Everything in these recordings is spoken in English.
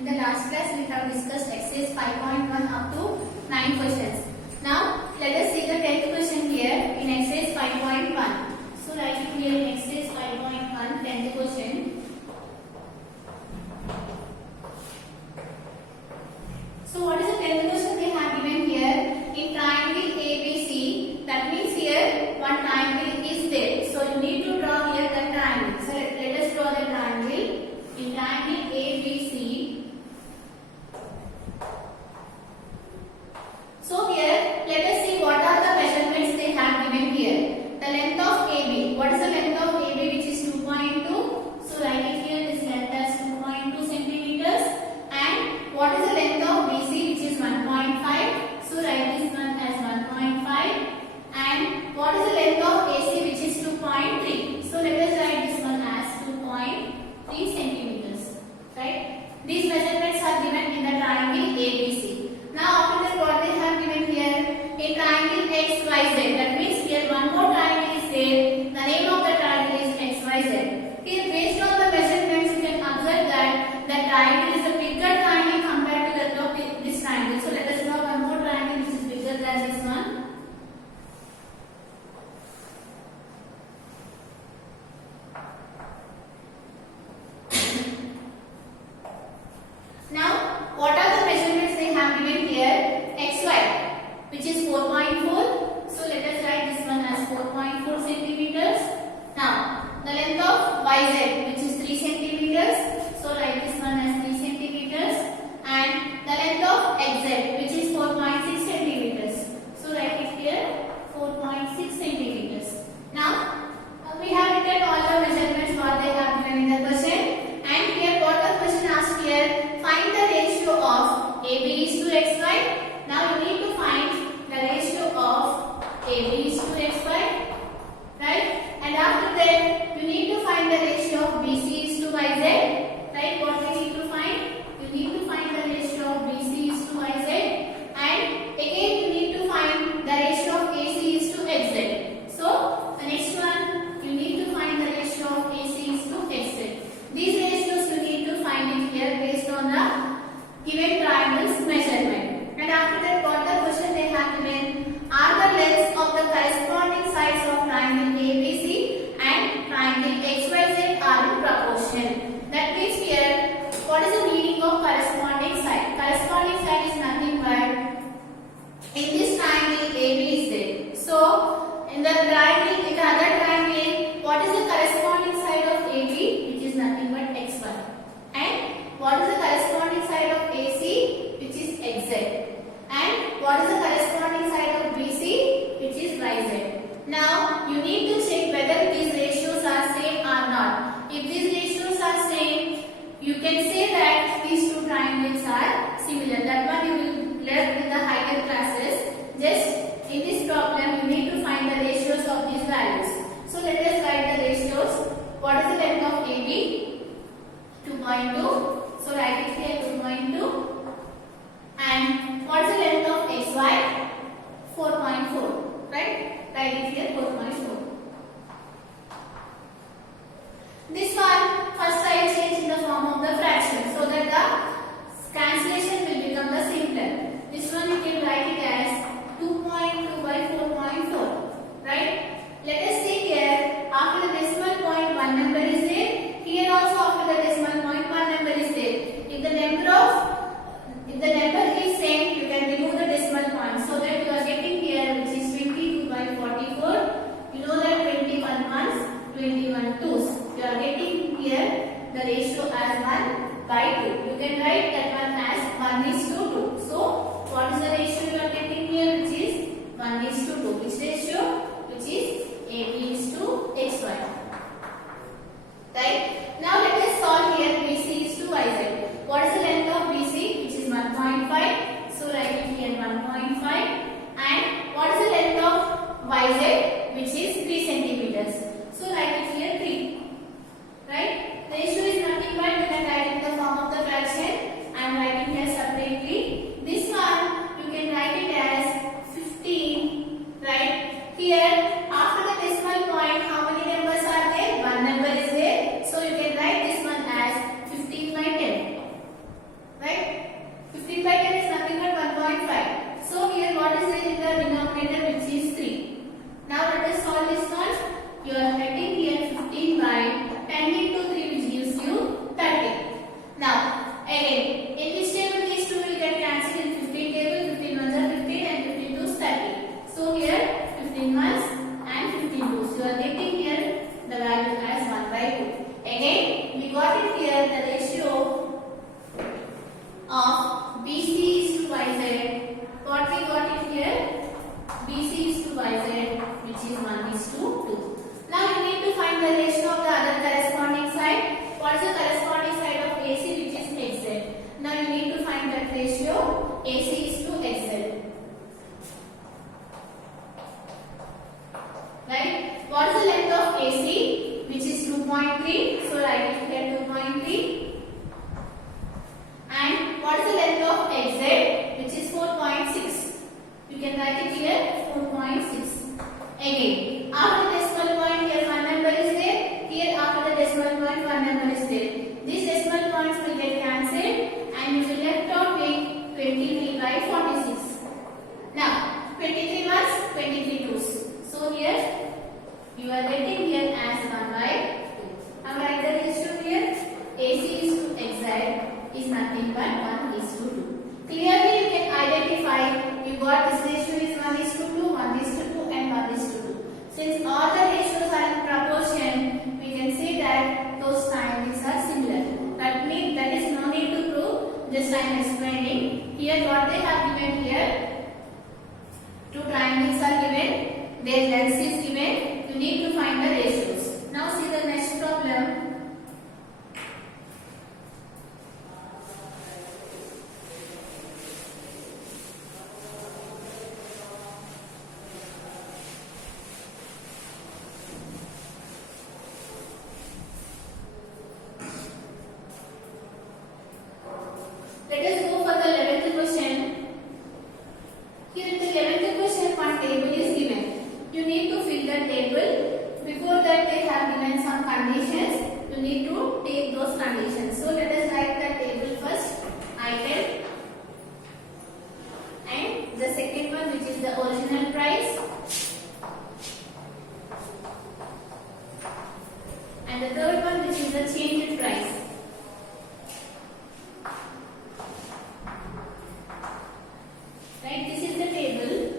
In the last class, we have discussed exercise 5.1 up to 9 questions. Now, let us see the 10th question here in exercise 5.1. So, write it here in exercise 5.1, 10th question. So, what is the 10th question they have given here? In triangle ABC, that means here one triangle is there. So, you need to draw here the triangle. So, let us draw the triangle. In triangle ABC, so here let us see what are the measurements they have given here. The length of AB. What is the length of AB, which is 2.2? So write it here, this length as 2.2 centimeters. And what is the length of BC, which is 1.5? So write this one as 1.5. And what is the length of AC, which is 2.3? So let us write this one as 2.3 centimeters. Right? These measurements are given in the triangle ABC. Now after that, what they have given here in triangle XYZ. That means here one more triangle is there. The name of the triangle is XYZ. Here, based on the measurements, you can observe that the triangle is a bigger triangle compared to that of this triangle. So let us draw one more triangle which is bigger than this one. Now, what are the measurements they have given here? XY, which is 4.4. So let us write this one as 4.4 centimeters. Now, the length of YZ, which is 3 centimeters. So write this one as 3 centimeters. And the length of XZ, which is 4.6 centimeters. So write it here, 4.6 centimeters. Now, we have written all the measurements what they have given in the question. And here what the question asked here, find the ratio of AB is to XY. Now you need to find the ratio of AB is to XY. Right? And after that, you need to find the ratio of BC is to YZ. Right? What we need to find? You need to find the ratio of BC is to YZ. And again, you need to find the ratio of AC is to XZ. So, the next one, you need to find the ratio of AC is to XZ. These ratios you need to find it here based on the given triangle's measurement. And after that, what the question they have given are the lengths of the corresponding sides of triangle ABC and triangle XYZ are in proportion. That means here, what is the meaning of corresponding side? Corresponding side is nothing but in this triangle AB is there. So, in the triangle, in the other triangle, what is the corresponding side of AB? Which is nothing but XY. And what is the corresponding side of AC? Which is XZ. And what is the corresponding side of BC? Which is YZ. Now, you need to check whether these ratios are same or not. If these ratios are same, you can say that these two triangles are similar. That one you will learn in the higher classes. Just in this problem, you need to find the ratios of these values. So let us write the ratios. What is the length of AB? 2.2. So write it here 2.2. And what is the length of XY? 4.4. Right? Write it here 4.4. This one, first I will change in the form of the fraction so that the cancellation will become the simpler. This one you can write it as 2.2 by 4.4. Right? Let us see here, after the decimal point one number is there. Here also after the decimal point one number is there. If the number is same, you can remove the decimal point so that you are getting here which is 22 by 44. You know that 21 ones, 21 twos. You are getting here the ratio as 1 by 2. You can write that one as 1 is to 2. So, what is the ratio you are getting here, which is 1 is to 2. Which ratio? Which is AB is to XY. Right? Now let us solve here BC is to YZ. What is the length of BC? Which is 1.5. So write it here 1.5. And what is the length of YZ? Which is 3 centimeters. So write it here 3. Right? Ratio is nothing but you can write in the form of the fraction. And write it here 4.6. Again, after the decimal point here one number is there. Here after the decimal point one number is there. These decimal points will get cancelled and you will left out with 23 by 46. Now 23 ones, 23 twos. So here you are getting here as 1 by 2. Now write the ratio here. AC is to exact is nothing but 1 is to 2. Clearly you can identify you got this ratio is 1 is to 2, 1 is to 2 and 1 is to 2. Since all the ratios are in proportion, we can say that those triangles are similar. That means that is no need to prove, just I am explaining. Here what they have given here, two triangles are given, their length is given, you need to find the ratios. Now see the next problem. Let us go for the 11th question. Here in the 11th question, one table is given. You need to fill the table. Before that, they have given some conditions. You need to take those conditions. So let us write the table first. Item. And the second one, which is the original price. And the third one, which is the changed price. Right, this is the table.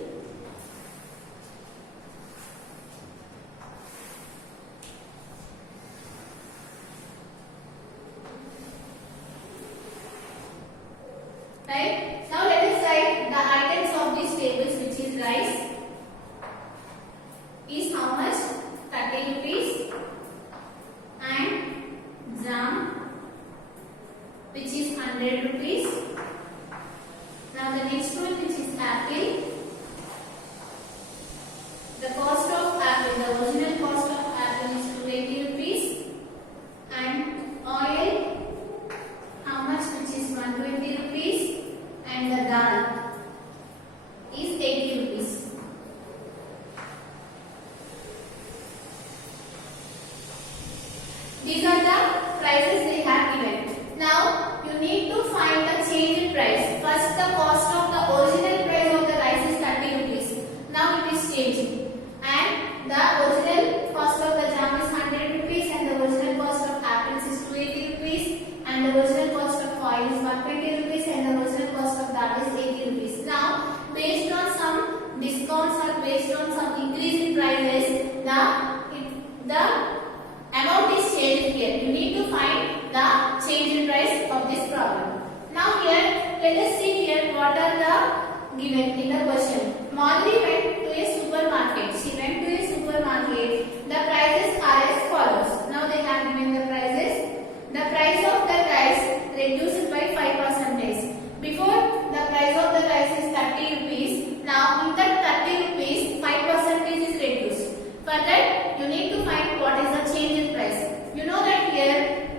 Right, now let us write the items of these tables, which is rice is how much? 30 rupees, and jam, which is 100 rupees. Now the next one, which is apple. The cost of apple, the original cost of apple is 280 rupees. And oil, how much? Which is 120 rupees. And the dal is 80 rupees. These are the prices they have given. Now you need to find the changed price. First, the cost of the original price of the rice is 30 rupees. Now it is changing. And the original cost of the jam is 100 rupees and the original cost of apples is 280 rupees and the original cost of oil is 120 rupees and the original cost of dal is 80 rupees. Now, based on some discounts or based on some increase in prices, the amount is changed here. You need to find the change in price of this problem. Now here, let us see here what are the given in the question. Madhuri went to a supermarket. She went to a supermarket. The prices are as follows. Now they have given the prices. The price of the rice reduced by 5%. Before, the price of the rice is 30 rupees. Now in that 30 rupees, 5% is reduced. For that, you need to find what is the change in price. You know that here,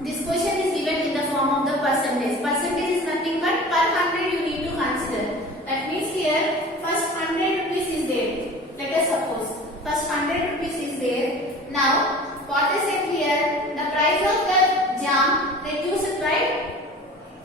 this question is given in the form of the percentage. Percentage is nothing but per 100 you need to consider. That means here, first 100 rupees is there. Let us suppose, first 100 rupees is there. Now, what is it here? The price of the jam reduced by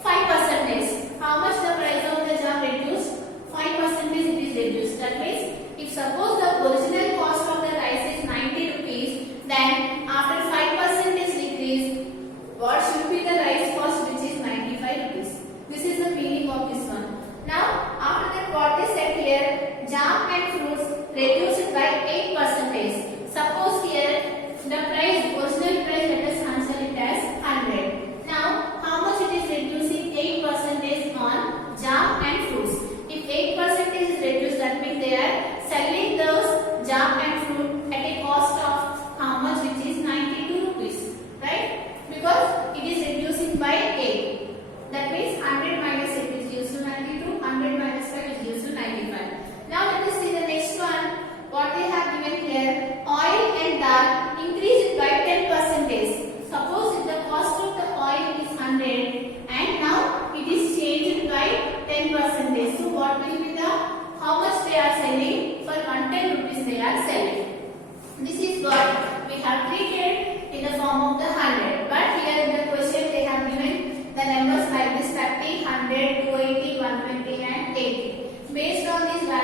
5%. How much the price of the jam reduced? 5% it is reduced. That means, if suppose the original cost of the rice is 90 rupees, then after 5% is decreased, what should be the rice cost, which is 95 rupees. This is the meaning of this one. Now, after that, what is said here? Jam and fruits reduced by 8%. Suppose here, the price, original price, let us answer it as 100. Now, how much it is reducing? 8% on jam and fruits. If 8% is reduced, that means they are selling those jam and fruit at a cost of how much, which is 92 rupees. Right? Because it is reducing by 8. That means 100 minus 8 is gives you 92, 100 minus 5 is gives you 95. Now let us see the next one. What they have given here, oil and dal increased by 10%. Suppose if the cost of the oil is 100 and now it is changed by 10%. So what will be the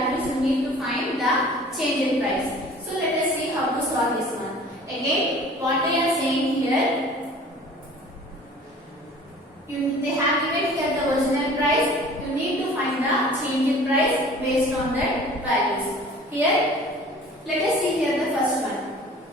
values, you need to find the change in price. So let us see how to solve this one. Again, what they are saying here, they have given here the original price. You need to find the change in price based on that values. Here, let us see here the first one.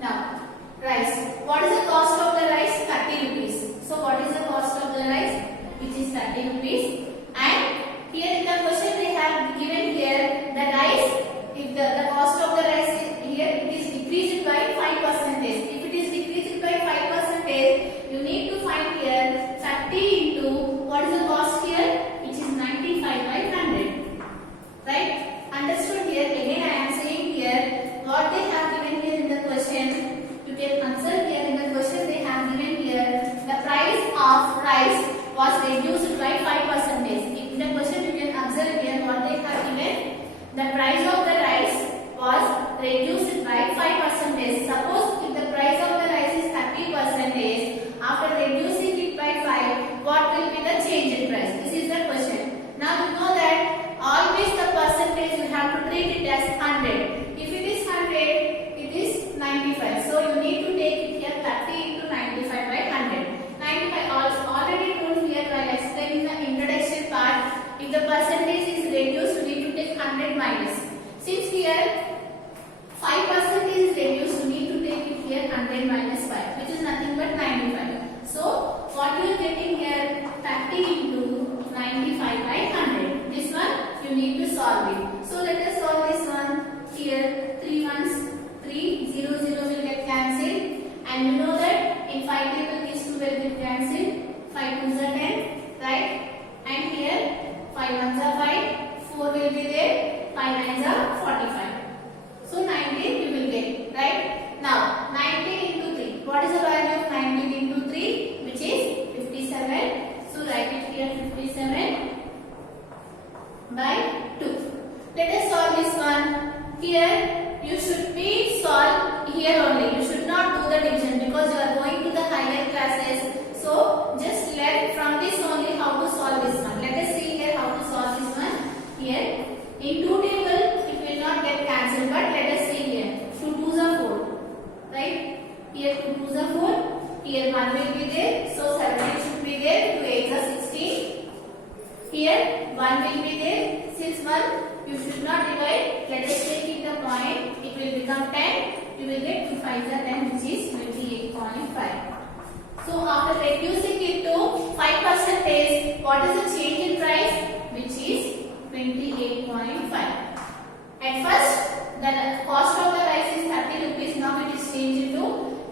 Now, rice. What is the cost of the rice? 30 rupees. So what is the cost of the rice? Which is 30 rupees. And here in the question they have given here the rice. If the cost of the rice is here, it is decreased by 5%. If it is decreased by 5%, you need to find here 30 into what is the cost here, which is 95 by 100. Right? Understood here? Again I am saying here what they have given here in the question. You can answer here in the question they have given here the price of rice was reduced by 5%. In the question you can observe here what they have given. The price of the rice was reduced by 5%. Suppose if the price of the rice is 30%, after reducing it by 5, what will be the change in price? This is the question. Now you know that always the percentage you have to treat it as 100. If it is 100, it is 95. So you need to take it here 30 into 95 by 100. 95 already told here while explaining the introduction part. If the percentage is reduced, you need to take 100 minus. Since here 5% is reduced, you need to take it here 100 minus 5, which is nothing but 95. So what you are getting here 30 into 95 by 100. This one you need to solve it. So let us solve this one. Here 3 ones, 3, 0, 0 will get cancelled, and you know that in 5 table these 2 will get cancelled. 5 2s are 10, right? And here 5 1s are 5, 4 will be there, 5 9s are 45. So 19 you will get, right? Now 19 into 3. What is the value of 19 into 3? Which is 57. So write it here 57 by 2. Let us solve this one. Here you should be solve here only. You should not do the division because you are going to the higher classes. So just learn from this only how to solve this one. Let us see here how to solve this one. Here in 2 table it will not get cancelled, but let us see here. 2 2s are 4, right? Here 2 2s are 4. Here 1 will be there. So 17 should be there. 2 8s are 16. Here 1 will be there. Since 1 you should not divide. Let us take it the point. It will become 10. You will get 2 5s are 10, which is 28.5. So after reducing it to 5%, what is the change in price? Which is 28.5. At first, the cost of the rice is 30 rupees. Now it is changed to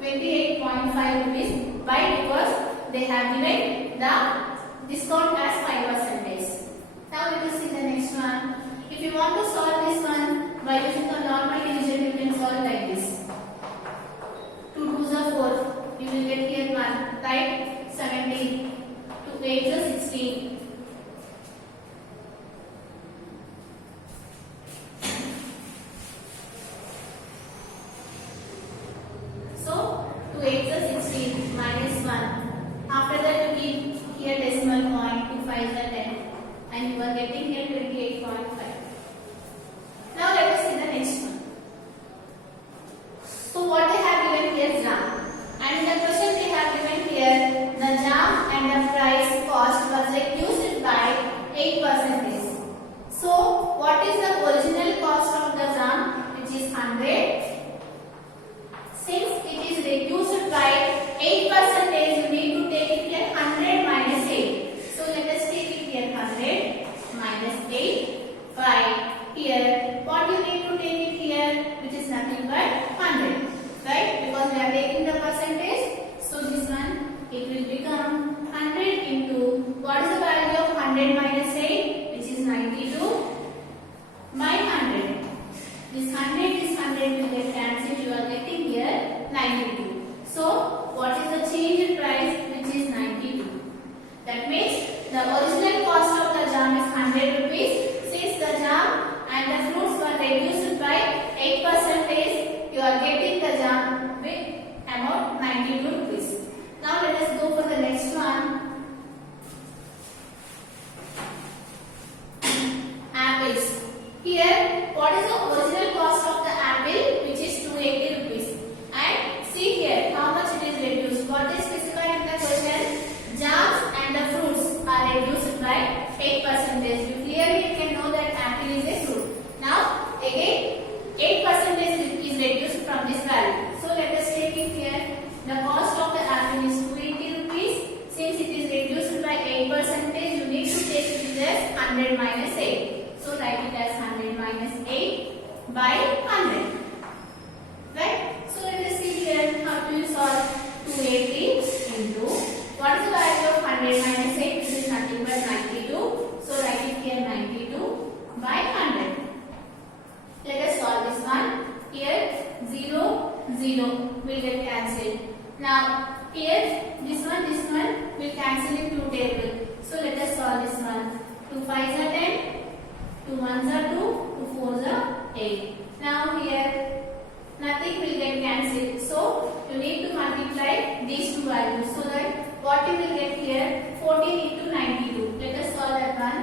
28.5 rupees. Why? Because they have given the discount as 5%. Now let us see the next one. If you want to solve this one by using the normal division, you can solve like this. 2 2s are 4. You will get here 1, right? 17. 2 8s are 16. So 2 8s are 16 minus 1. After that you give here decimal point. 2 5s are 10, and you are getting here 28.5. Now let us see the next one. So what they have given here jam. And in the question they have given here the jam and the price cost was reduced by 8%. So what is the original cost of the jam, which is 100? Since it is reduced by 8%, you need to take it here 100 minus 8. So let us take it here 100 minus 8 by here. What you need to take it here, which is nothing but 100. Right? Because we are taking the percentage. So this one, it will become 100 into, what is the value of 100 minus 8? Which is 92 by 100. This 100 will get cancelled. You are getting here 92. So what is the change in price? Which is 92. That means the original cost of the jam is 100 rupees. Since the jam and the fruits were reduced by 8%, you are getting the jam with amount 92 rupees. Now let us go for the next one. Apples. Here by 8%. You clearly can know that apple is a fruit. Now again 8% is reduced from this value. So let us take it here. The cost of the apple is 280 rupees. Since it is reduced by 8%, you need to take it as 100 minus 8. So write it as 100 minus 8 by 100. Right? So let us see here how to solve 280 into what is the value of 100 minus 8? This is nothing but 92. So write it here 92 by 100. Let us solve this one. Here 0, 0 will get cancelled. Now here this one will cancel in two tables. So let us solve this one. 2 5s are 10, 2 1s are 2, 2 4s are 8. Now here nothing will get cancelled. So you need to multiply these two values so that what you will get here 14 into 92. Let us solve that one.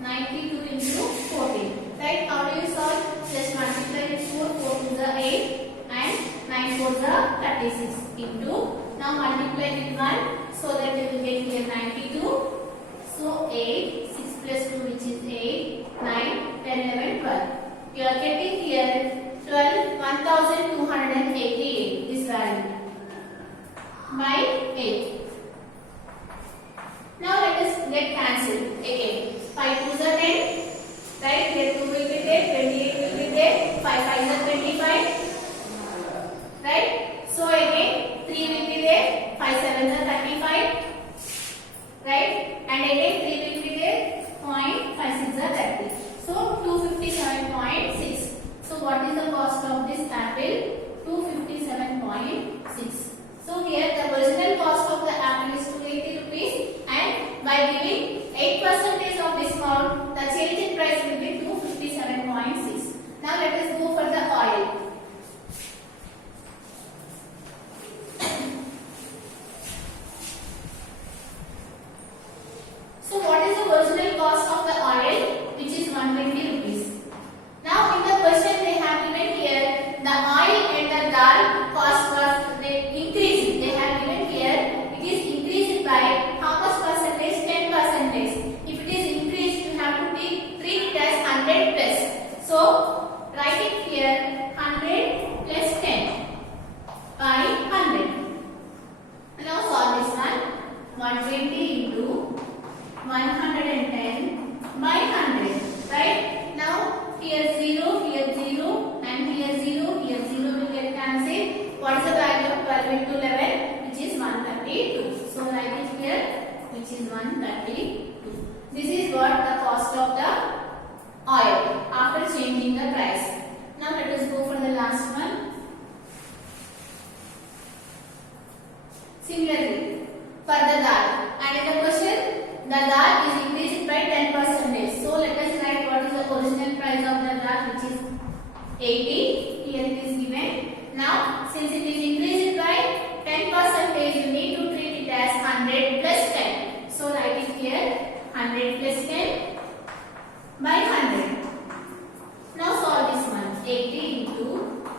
92 into 14. Right? How do you solve? Just multiply with 4. 4 2s are 8 and 9 4s are 36 into. Now multiply with 1 so that you will get here 92. So 8, 6 plus 2 which is 8, 9, 10, 11, 12. You are getting here 12,288 this value by 8. Now let us get cancelled again. 5 2s are 10. Right? Here 2 will be there, 28 will be there, 5 5s are 25. Right? So again 3 will be there, 5 7s are 35. Right? And again 3 will be there, 0.56 are 30. So 257.6. So what is the cost of this apple? 257.6. So here the original cost of the apple is 280 rupees and by giving 8% of discount, the change in price will be 257.6. Now let us go for the oil. So what is the original cost of the oil, which is 120 rupees. Now in the question they have given here the oil and the dal cost was increasing. They have given here it is increased by how much percentage? 10%. If it is increased, you have to treat it as 100 plus. So write it here 100 plus 10 by 100. Now solve this one. 120 into 110 by 100. Right? Now here 0, here 0 and here 0, here 0 will get cancelled. What is the value of 12 into 11? Which is 132. So write it here, which is 132. This is what the cost of the oil after changing the price. Now let us go for the last one. Similarly, for the dal, and in the question, the dal is increased by 10%. So let us write what is the original price of the dal, which is 80. Here it is given. Now, since it is increased by 10%, you need to treat it as 100 plus 10. So write it here 100 plus 10 by 100. Now solve this one. 80 into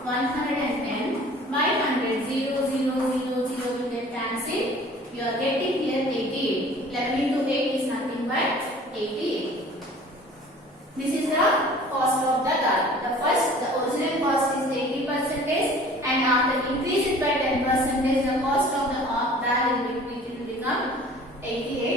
110 by 100. 0, 0, 0, 0 will get cancelled. You are getting here 88. 11 into 8 is nothing but 88. This is the cost of the dal. The original cost is 80% and after increase it by 10%, the cost of the dal will become 88.